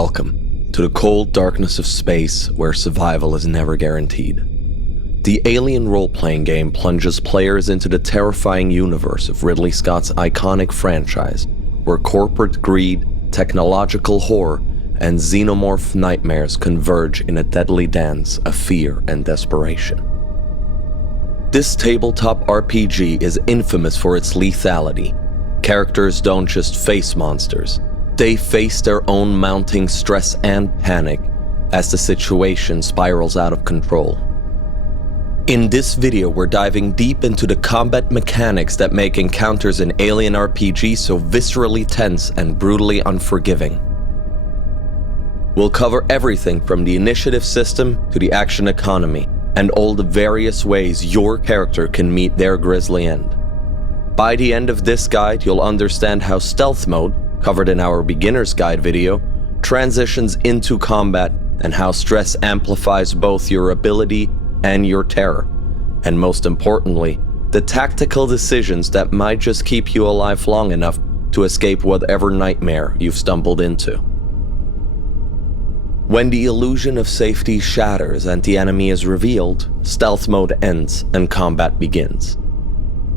Welcome to the cold darkness of space where survival is never guaranteed. The Alien role-playing game plunges players into the terrifying universe of Ridley Scott's iconic franchise, where corporate greed, technological horror, and xenomorph nightmares converge in a deadly dance of fear and desperation. This tabletop RPG is infamous for its lethality. Characters don't just face monsters, they face their own mounting stress and panic as the situation spirals out of control. In this video, we're diving deep into the combat mechanics that make encounters in AlienRpg so viscerally tense and brutally unforgiving. We'll cover everything from the initiative system to the action economy, and all the various ways your character can meet their grisly end. By the end of this guide, you'll understand how stealth mode, covered in our beginner's guide video, transitions into combat and how stress amplifies both your ability and your terror, and most importantly, the tactical decisions that might just keep you alive long enough to escape whatever nightmare you've stumbled into. When the illusion of safety shatters and the enemy is revealed, stealth mode ends and combat begins.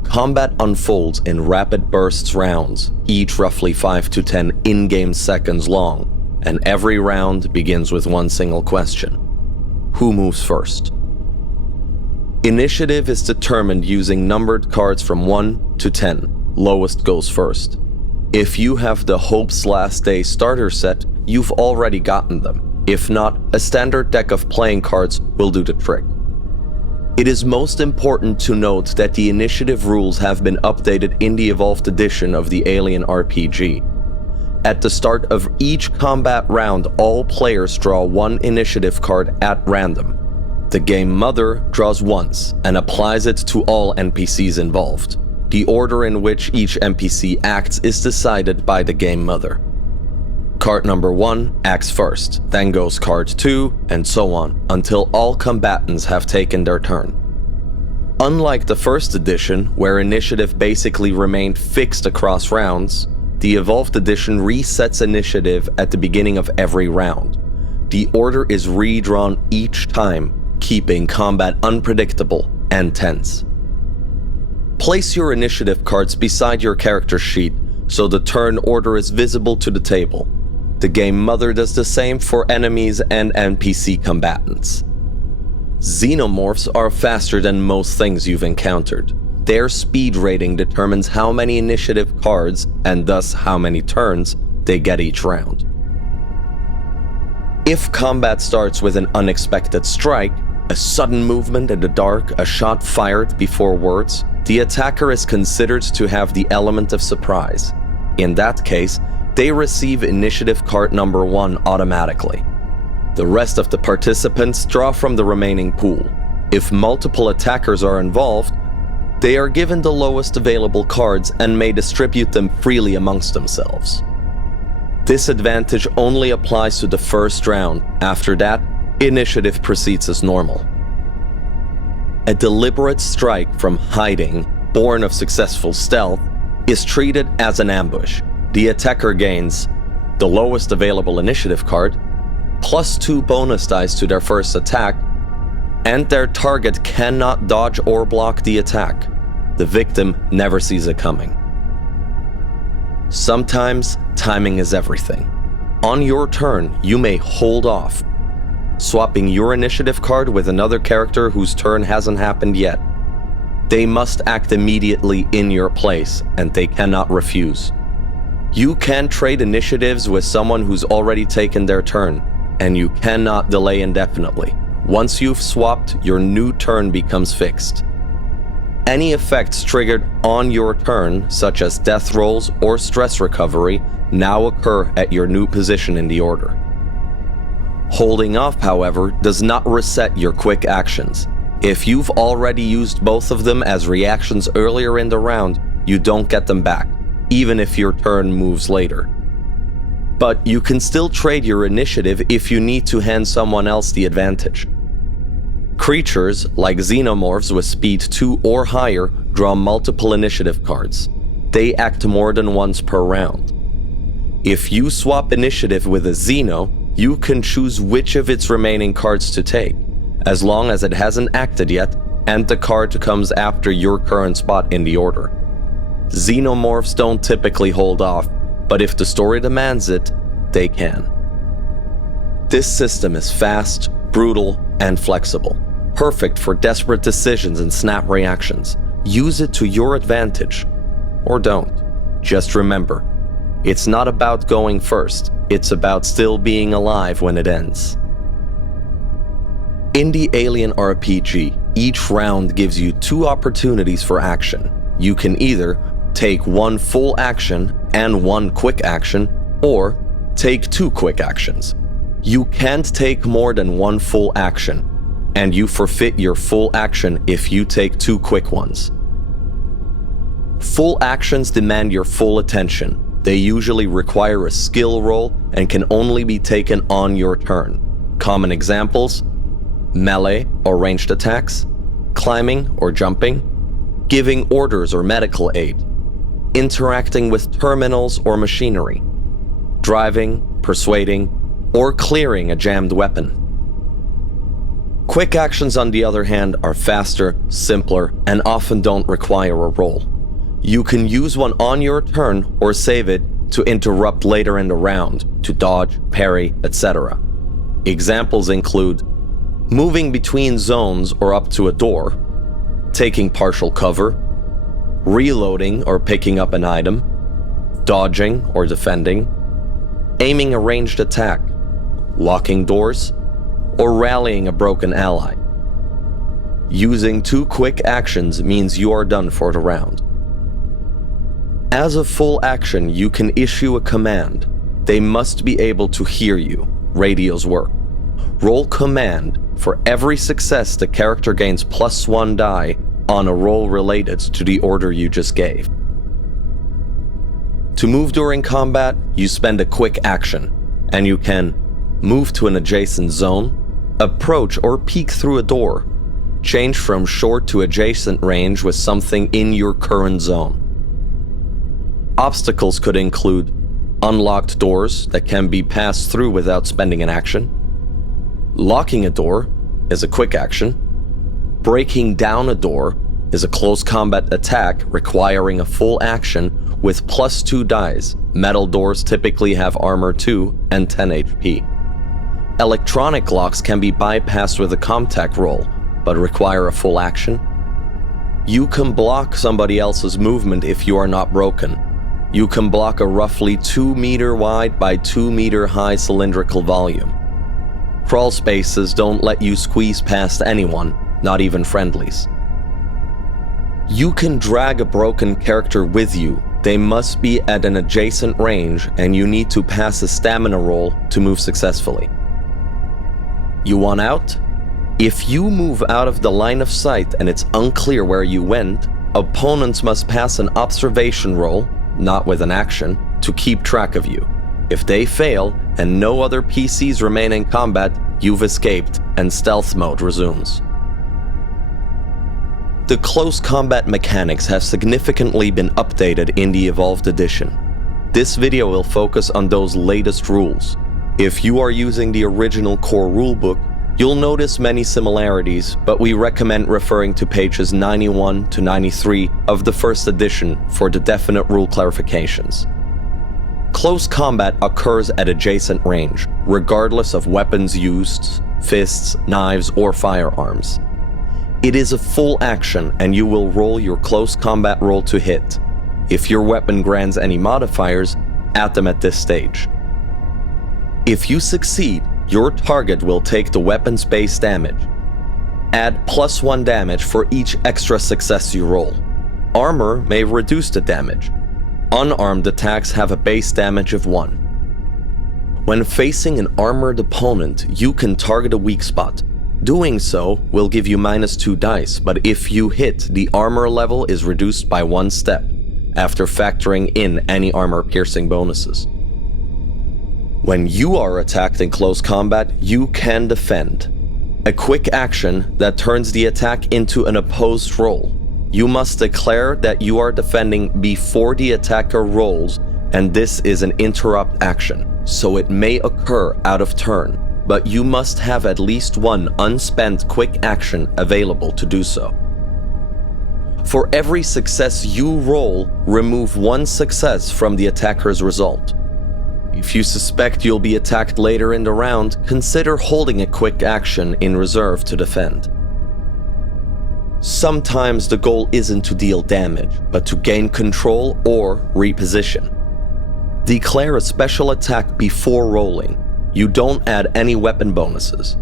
Combat unfolds in rapid bursts rounds, each roughly 5 to 10 in-game seconds long, and every round begins with one single question: who moves first? Initiative is determined using numbered cards from 1 to 10, lowest goes first. If you have the Hope's Last Day starter set, you've already gotten them. If not, a standard deck of playing cards will do the trick. It is most important to note that the initiative rules have been updated in the Evolved edition of the AlienRpg. At the start of each combat round, all players draw one initiative card at random. The game mother draws once and applies it to all NPCs involved. The order in which each NPC acts is decided by the game mother. Card number 1 acts first, then goes card 2, and so on, until all combatants have taken their turn. Unlike the first edition, where initiative basically remained fixed across rounds, the Evolved edition resets initiative at the beginning of every round. The order is redrawn each time, keeping combat unpredictable and tense. Place your initiative cards beside your character sheet so the turn order is visible to the table. The game mother does the same for enemies and NPC combatants. Xenomorphs are faster than most things you've encountered. Their speed rating determines how many initiative cards, and thus how many turns, they get each round. If combat starts with an unexpected strike, a sudden movement in the dark, a shot fired before words, the attacker is considered to have the element of surprise. In that case, they receive initiative card number 1 automatically. The rest of the participants draw from the remaining pool. If multiple attackers are involved, they are given the lowest available cards and may distribute them freely amongst themselves. This advantage only applies to the first round. After that, initiative proceeds as normal. A deliberate strike from hiding, born of successful stealth, is treated as an ambush. The attacker gains the lowest available initiative card, +2 bonus dice to their first attack, and their target cannot dodge or block the attack. The victim never sees it coming. Sometimes, timing is everything. On your turn, you may hold off, swapping your initiative card with another character whose turn hasn't happened yet. They must act immediately in your place, and they cannot refuse. You can trade initiatives with someone who's already taken their turn, and you cannot delay indefinitely. Once you've swapped, your new turn becomes fixed. Any effects triggered on your turn, such as death rolls or stress recovery, now occur at your new position in the order. Holding off, however, does not reset your quick actions. If you've already used both of them as reactions earlier in the round, you don't get them back, even if your turn moves later. But you can still trade your initiative if you need to hand someone else the advantage. Creatures, like xenomorphs with speed 2 or higher, draw multiple initiative cards. They act more than once per round. If you swap initiative with a Xeno, you can choose which of its remaining cards to take, as long as it hasn't acted yet and the card comes after your current spot in the order. Xenomorphs don't typically hold off, but if the story demands it, they can. This system is fast, brutal, and flexible, perfect for desperate decisions and snap reactions. Use it to your advantage, or don't. Just remember, it's not about going first, it's about still being alive when it ends. In the AlienRpg, each round gives you 2 opportunities for action. You can either take 1 full action and 1 quick action, or take 2 quick actions. You can't take more than 1 full action, and you forfeit your full action if you take 2 quick ones. Full actions demand your full attention. They usually require a skill roll and can only be taken on your turn. Common examples: melee or ranged attacks, climbing or jumping, giving orders or medical aid, interacting with terminals or machinery, driving, persuading, or clearing a jammed weapon. Quick actions, on the other hand, are faster, simpler, and often don't require a roll. You can use one on your turn or save it to interrupt later in the round, to dodge, parry, etc. Examples include moving between zones or up to a door, taking partial cover, reloading or picking up an item, dodging or defending, aiming a ranged attack, locking doors, or rallying a broken ally. Using 2 quick actions means you are done for the round. As a full action, you can issue a command. They must be able to hear you. Radios work. Roll command. For every success, the character gains +1 die on a roll related to the order you just gave. To move during combat, you spend a quick action, and you can move to an adjacent zone, approach or peek through a door, change from short to adjacent range with something in your current zone. Obstacles could include unlocked doors that can be passed through without spending an action. Locking a door is a quick action. Breaking down a door is a close combat attack requiring a full action with +2 dice. Metal doors typically have armor 2 and 10 HP. Electronic locks can be bypassed with a contact roll, but require a full action. You can block somebody else's movement if you are not broken. You can block a roughly 2 meter wide by 2 meter high cylindrical volume. Crawl spaces don't let you squeeze past anyone, not even friendlies. You can drag a broken character with you. They must be at an adjacent range, and you need to pass a stamina roll to move successfully. You want out? If you move out of the line of sight and it's unclear where you went, opponents must pass an observation roll, not with an action, to keep track of you. If they fail and no other PCs remain in combat, you've escaped and stealth mode resumes. The close combat mechanics have significantly been updated in the Evolved Edition. This video will focus on those latest rules. If you are using the original core rulebook, you'll notice many similarities, but we recommend referring to pages 91 to 93 of the first edition for the definite rule clarifications. Close combat occurs at adjacent range, regardless of weapons used, fists, knives, or firearms. It is a full action, and you will roll your close combat roll to hit. If your weapon grants any modifiers, add them at this stage. If you succeed, your target will take the weapon's base damage. Add +1 damage for each extra success you roll. Armor may reduce the damage. Unarmed attacks have a base damage of 1. When facing an armored opponent, you can target a weak spot. Doing so will give you -2 dice, but if you hit, the armor level is reduced by 1 step, after factoring in any armor-piercing bonuses. When you are attacked in close combat, you can defend. A quick action that turns the attack into an opposed roll. You must declare that you are defending before the attacker rolls and this is an interrupt action, so it may occur out of turn, but you must have at least one unspent quick action available to do so. For every success you roll, remove one success from the attacker's result. If you suspect you'll be attacked later in the round, consider holding a quick action in reserve to defend. Sometimes the goal isn't to deal damage, but to gain control or reposition. Declare a special attack before rolling. You don't add any weapon bonuses.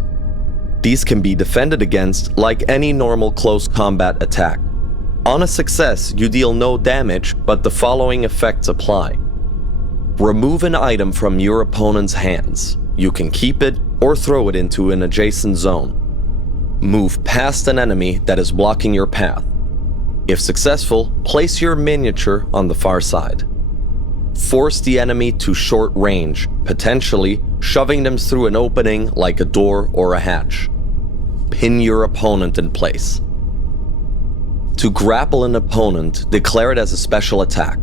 These can be defended against like any normal close combat attack. On a success, you deal no damage, but the following effects apply. Remove an item from your opponent's hands. You can keep it or throw it into an adjacent zone. Move past an enemy that is blocking your path. If successful, place your miniature on the far side. Force the enemy to short range, potentially shoving them through an opening like a door or a hatch. Pin your opponent in place. To grapple an opponent, declare it as a special attack.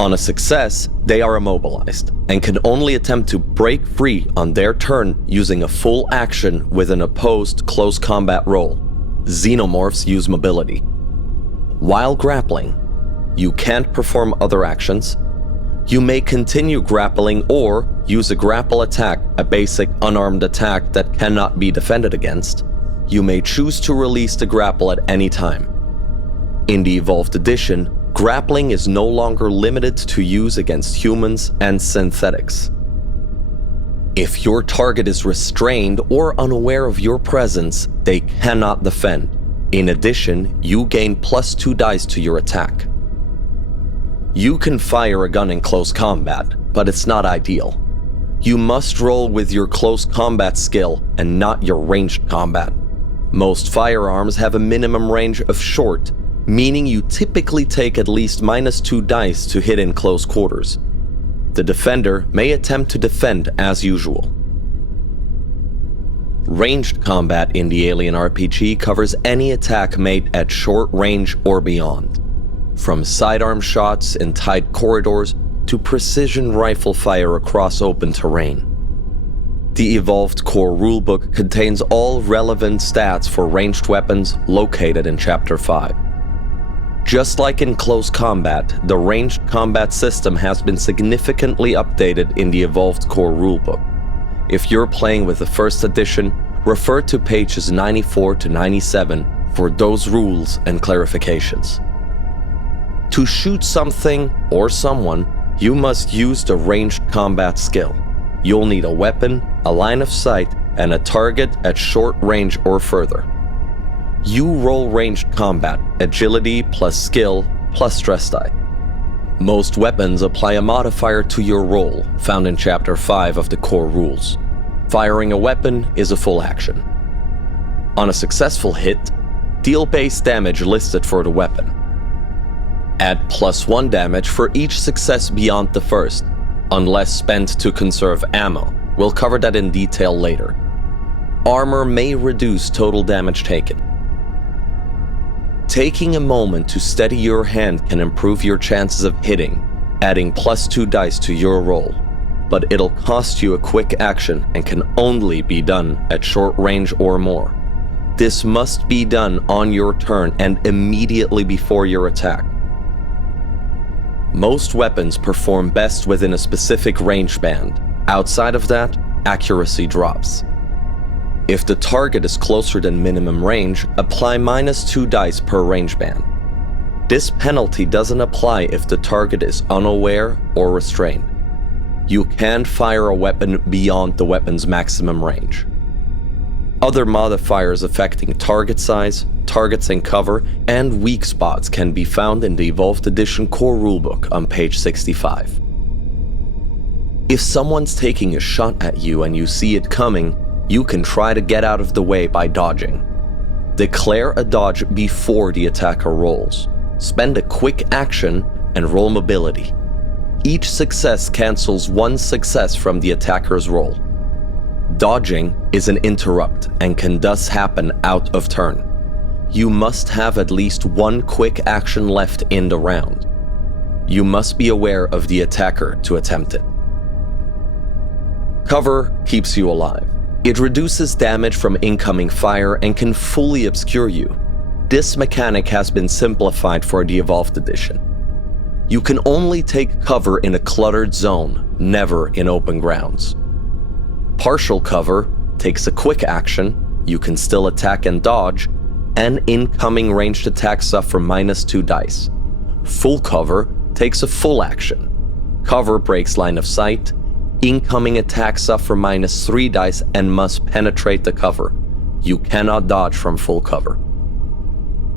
On a success, they are immobilized and can only attempt to break free on their turn using a full action with an opposed close combat roll. Xenomorphs use mobility. While grappling, you can't perform other actions. You may continue grappling or use a grapple attack, a basic unarmed attack that cannot be defended against. You may choose to release the grapple at any time. In the Evolved Edition, grappling is no longer limited to use against humans and synthetics. If your target is restrained or unaware of your presence, they cannot defend. In addition, you gain +2 dice to your attack. You can fire a gun in close combat, but it's not ideal. You must roll with your close combat skill and not your ranged combat. Most firearms have a minimum range of short, meaning you typically take at least -2 dice to hit in close quarters. The defender may attempt to defend as usual. Ranged combat in the AlienRpg covers any attack made at short range or beyond, from sidearm shots in tight corridors to precision rifle fire across open terrain. The Evolved Core Rulebook contains all relevant stats for ranged weapons located in Chapter 5. Just like in close combat, the ranged combat system has been significantly updated in the Evolved Core Rulebook. If you're playing with the first edition, refer to pages 94 to 97 for those rules and clarifications. To shoot something or someone, you must use the ranged combat skill. You'll need a weapon, a line of sight, and a target at short range or further. You roll ranged combat, agility plus skill plus stress die. Most weapons apply a modifier to your roll, found in Chapter 5 of the core rules. Firing a weapon is a full action. On a successful hit, deal base damage listed for the weapon. Add +1 damage for each success beyond the first, unless spent to conserve ammo. We'll cover that in detail later. Armor may reduce total damage taken. Taking a moment to steady your hand can improve your chances of hitting, adding +2 dice to your roll, but it'll cost you a quick action and can only be done at short range or more. This must be done on your turn and immediately before your attack. Most weapons perform best within a specific range band. Outside of that, accuracy drops. If the target is closer than minimum range, apply -2 dice per range band. This penalty doesn't apply if the target is unaware or restrained. You can't fire a weapon beyond the weapon's maximum range. Other modifiers affecting target size, targets in cover, and weak spots can be found in the Evolved Edition Core Rulebook on page 65. If someone's taking a shot at you and you see it coming, you can try to get out of the way by dodging. Declare a dodge before the attacker rolls. Spend a quick action and roll mobility. Each success cancels one success from the attacker's roll. Dodging is an interrupt and can thus happen out of turn. You must have at least one quick action left in the round. you must be aware of the attacker to attempt it. Cover keeps you alive. It reduces damage from incoming fire and can fully obscure you. This mechanic has been simplified for the Evolved Edition. You can only take cover in a cluttered zone, never in open grounds. Partial cover takes a quick action, you can still attack and dodge, and incoming ranged attacks suffer -2 dice. Full cover takes a full action. Cover breaks line of sight, incoming attacks suffer -3 dice and must penetrate the cover. You cannot dodge from full cover.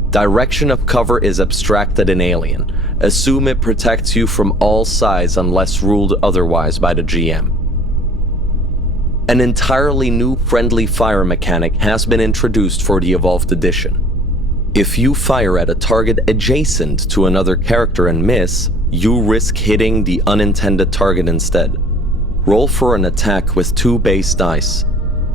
Direction of cover is abstracted in Alien. Assume it protects you from all sides unless ruled otherwise by the GM. An entirely new friendly fire mechanic has been introduced for the Evolved Edition. If you fire at a target adjacent to another character and miss, you risk hitting the unintended target instead. Roll for an attack with 2 base dice,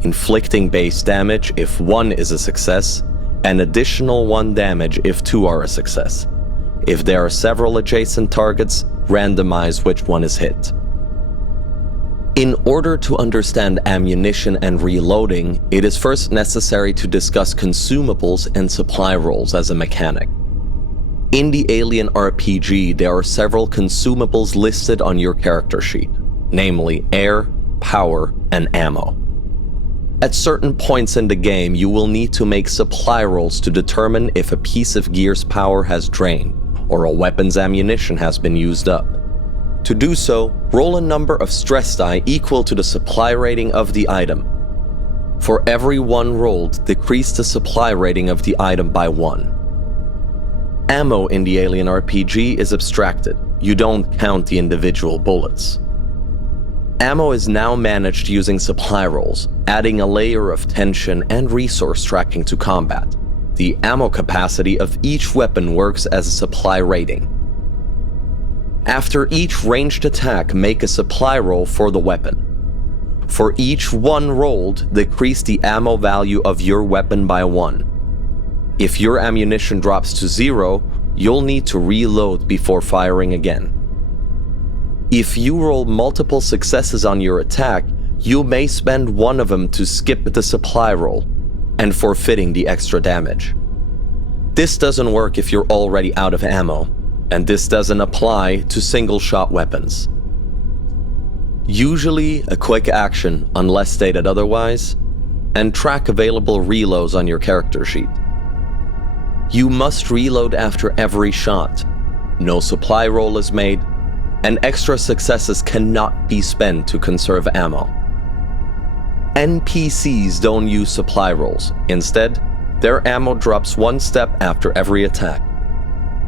inflicting base damage if 1 is a success, and additional 1 damage if 2 are a success. If there are several adjacent targets, randomize which one is hit. In order to understand ammunition and reloading, it is first necessary to discuss consumables and supply rolls as a mechanic. In the AlienRpg, there are several consumables listed on your character sheet, namely air, power, and ammo. At certain points in the game, you will need to make supply rolls to determine if a piece of gear's power has drained, or a weapon's ammunition has been used up. To do so, roll a number of stress die equal to the supply rating of the item. For every 1 rolled, decrease the supply rating of the item by 1. Ammo in the AlienRpg is abstracted. You don't count the individual bullets. Ammo is now managed using supply rolls, adding a layer of tension and resource tracking to combat. The ammo capacity of each weapon works as a supply rating. After each ranged attack, make a supply roll for the weapon. For each 1 rolled, decrease the ammo value of your weapon by 1. If your ammunition drops to 0, you'll need to reload before firing again. If you roll multiple successes on your attack, you may spend 1 of them to skip the supply roll and forfeiting the extra damage. This doesn't work if you're already out of ammo, and this doesn't apply to single-shot weapons. Usually a quick action, unless stated otherwise, and track available reloads on your character sheet. You must reload after every shot. No supply roll is made, and extra successes cannot be spent to conserve ammo. NPCs don't use supply rolls. Instead, their ammo drops 1 step after every attack.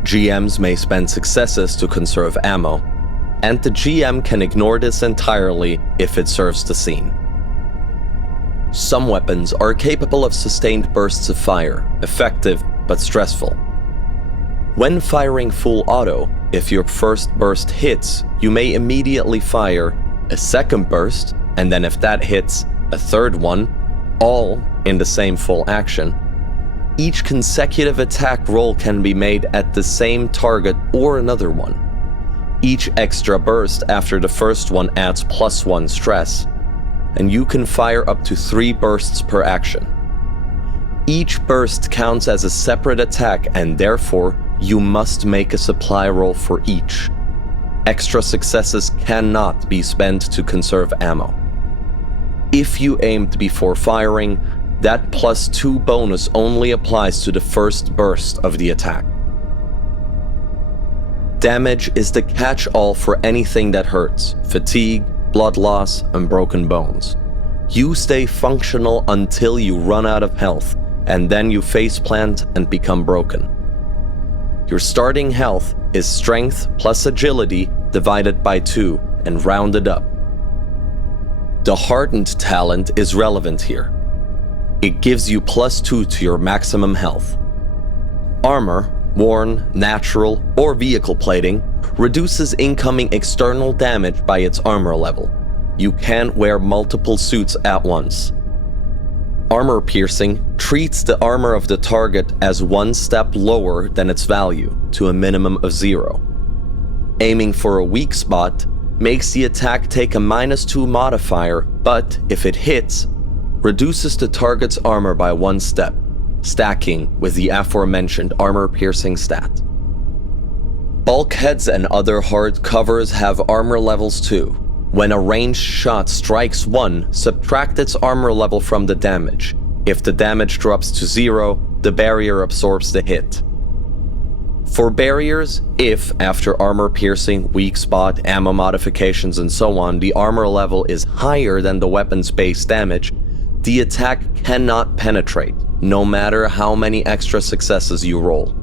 GMs may spend successes to conserve ammo, and the GM can ignore this entirely if it serves the scene. Some weapons are capable of sustained bursts of fire, effective but stressful. When firing full auto, if your first burst hits, you may immediately fire a second burst, and then if that hits, a third one, all in the same full action. Each consecutive attack roll can be made at the same target or another one. Each extra burst after the first one adds +1 stress, and you can fire up to 3 bursts per action. Each burst counts as a separate attack, and therefore, you must make a supply roll for each. Extra successes cannot be spent to conserve ammo. If you aimed before firing, that +2 bonus only applies to the first burst of the attack. Damage is the catch-all for anything that hurts: fatigue, blood loss, and broken bones. You stay functional until you run out of health, and then you faceplant and become broken. Your starting health is strength plus agility divided by 2 and rounded up. The hardened talent is relevant here. It gives you +2 to your maximum health. Armor, worn, natural, or vehicle plating, reduces incoming external damage by its armor level. You can't wear multiple suits at once. Armor piercing treats the armor of the target as 1 step lower than its value, to a minimum of 0. Aiming for a weak spot makes the attack take a -2 modifier, but if it hits, reduces the target's armor by 1 step, stacking with the aforementioned armor-piercing stat. Bulkheads and other hard covers have armor levels too. When a ranged shot strikes one, subtract its armor level from the damage. If the damage drops to 0, the barrier absorbs the hit. For barriers, if, after armor piercing, weak spot, ammo modifications and so on, the armor level is higher than the weapon's base damage, the attack cannot penetrate, no matter how many extra successes you roll.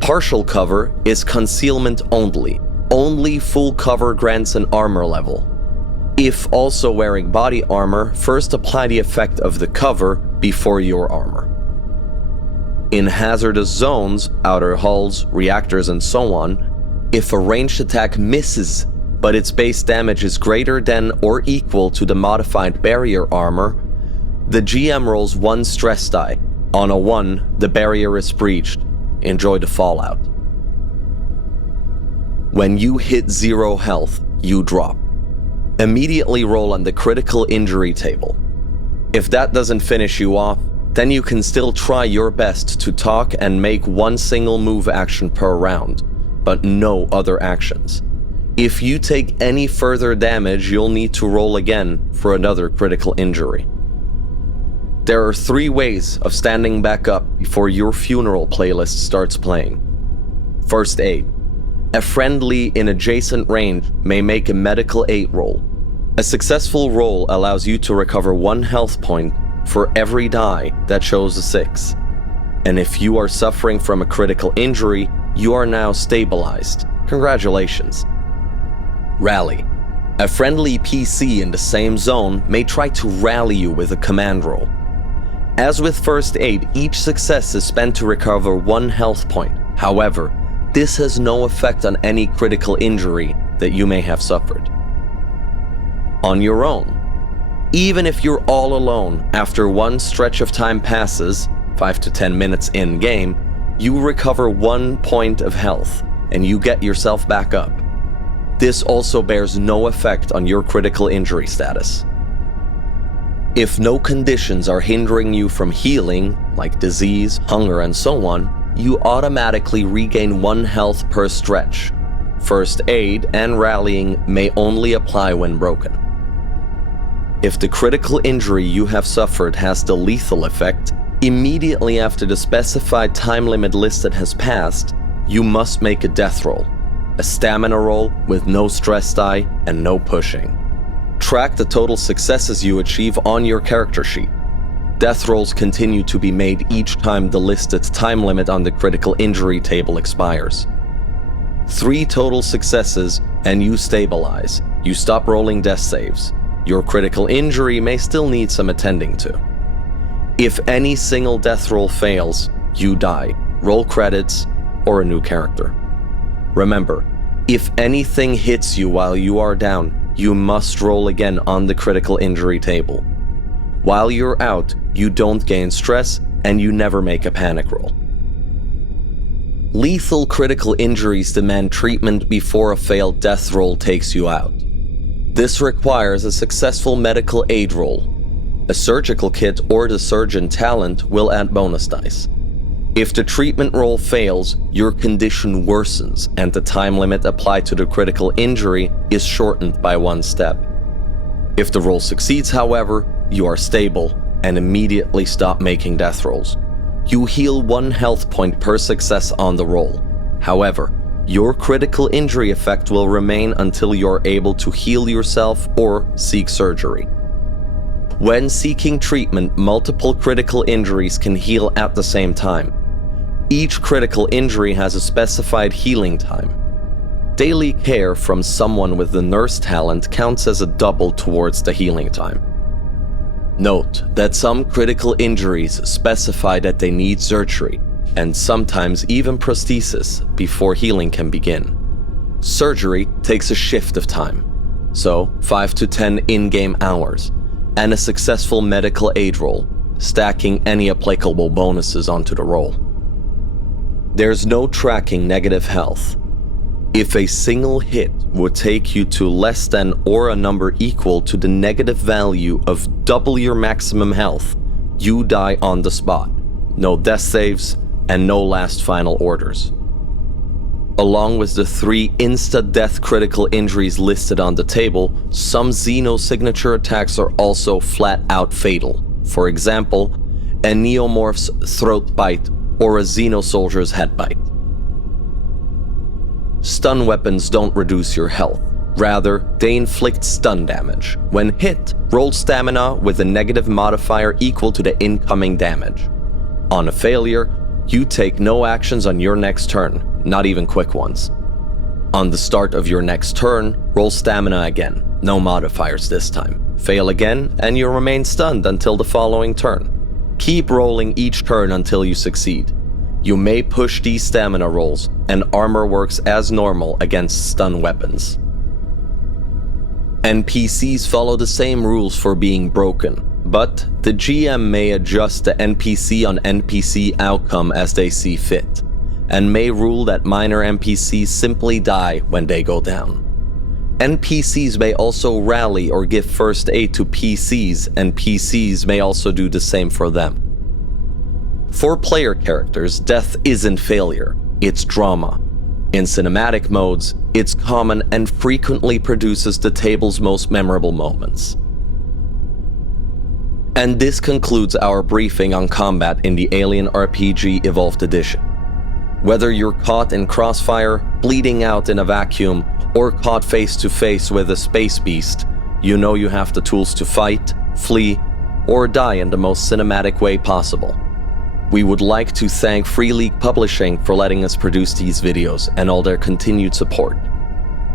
Partial cover is concealment only. Only full cover grants an armor level. If also wearing body armor, first apply the effect of the cover before your armor. In hazardous zones, outer hulls, reactors and so on, if a ranged attack misses, but its base damage is greater than or equal to the modified barrier armor, the GM rolls 1 stress die. On a 1, the barrier is breached. Enjoy the fallout. When you hit 0 health, you drop. Immediately roll on the critical injury table. If that doesn't finish you off, then you can still try your best to talk and make 1 single move action per round, but no other actions. If you take any further damage, you'll need to roll again for another critical injury. There are 3 ways of standing back up before your funeral playlist starts playing. First aid. A friendly in adjacent range may make a medical aid roll. A successful roll allows you to recover 1 health point for every die that shows a 6. And if you are suffering from a critical injury, you are now stabilized. Congratulations. Rally. A friendly PC in the same zone may try to rally you with a command roll. As with first aid, each success is spent to recover 1 health point. However, this has no effect on any critical injury that you may have suffered. On your own. Even if you're all alone, after 1 stretch of time passes, 5 to 10 minutes in-game, you recover 1 point of health, and you get yourself back up. This also bears no effect on your critical injury status. If no conditions are hindering you from healing, like disease, hunger, and so on, you automatically regain 1 health per stretch. First aid and rallying may only apply when broken. If the critical injury you have suffered has the lethal effect, immediately after the specified time limit listed has passed, you must make a death roll. A stamina roll with no stress die and no pushing. Track the total successes you achieve on your character sheet. Death rolls continue to be made each time the listed time limit on the critical injury table expires. 3 total successes and you stabilize. You stop rolling death saves. Your critical injury may still need some attending to. If any single death roll fails, you die, roll credits, or a new character. Remember, if anything hits you while you are down, you must roll again on the critical injury table. While you're out, you don't gain stress and you never make a panic roll. Lethal critical injuries demand treatment before a failed death roll takes you out. This requires a successful medical aid roll. A surgical kit or the surgeon talent will add bonus dice. If the treatment roll fails, your condition worsens and the time limit applied to the critical injury is shortened by 1 step. If the roll succeeds, however, you are stable and immediately stop making death rolls. You heal 1 health point per success on the roll. However, your critical injury effect will remain until you're able to heal yourself or seek surgery. When seeking treatment, multiple critical injuries can heal at the same time. Each critical injury has a specified healing time. Daily care from someone with the nurse talent counts as a double towards the healing time. Note that some critical injuries specify that they need surgery, and sometimes even prosthesis, before healing can begin. Surgery takes a shift of time, so 5 to 10 in-game hours, and a successful medical aid roll, stacking any applicable bonuses onto the roll. There's no tracking negative health. If a single hit would take you to less than or a number equal to the negative value of double your maximum health, you die on the spot. No death saves and no last final orders. Along with the 3 insta-death critical injuries listed on the table, some Xeno signature attacks are also flat-out fatal. For example, a Neomorph's throat bite or a Xeno soldier's head bite. Stun weapons don't reduce your health. Rather, they inflict stun damage. When hit, roll stamina with a negative modifier equal to the incoming damage. On a failure, you take no actions on your next turn, not even quick ones. On the start of your next turn, roll stamina again, no modifiers this time. Fail again, and you remain stunned until the following turn. Keep rolling each turn until you succeed. You may push these stamina rolls, and armor works as normal against stun weapons. NPCs follow the same rules for being broken, but the GM may adjust the NPC on NPC outcome as they see fit, and may rule that minor NPCs simply die when they go down. NPCs may also rally or give first aid to PCs, and PCs may also do the same for them. For player characters, death isn't failure, it's drama. In cinematic modes, it's common and frequently produces the table's most memorable moments. And this concludes our briefing on combat in the AlienRpg Evolved Edition. Whether you're caught in crossfire, bleeding out in a vacuum, or caught face to face with a space beast, you know you have the tools to fight, flee, or die in the most cinematic way possible. We would like to thank Free League Publishing for letting us produce these videos and all their continued support.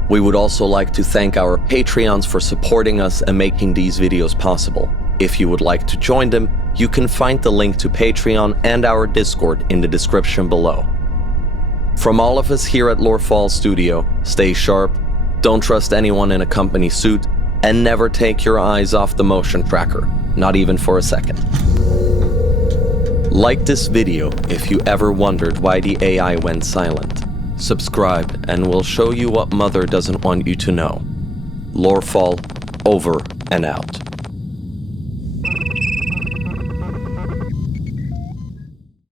We would also like to thank our Patreons for supporting us and making these videos possible. If you would like to join them, you can find the link to Patreon and our Discord in the description below. From all of us here at Lorefall Studio, stay sharp, don't trust anyone in a company suit, and never take your eyes off the motion tracker, not even for a second. Like this video if you ever wondered why the AI went silent. Subscribe and we'll show you what Mother doesn't want you to know. Lorefall, over and out.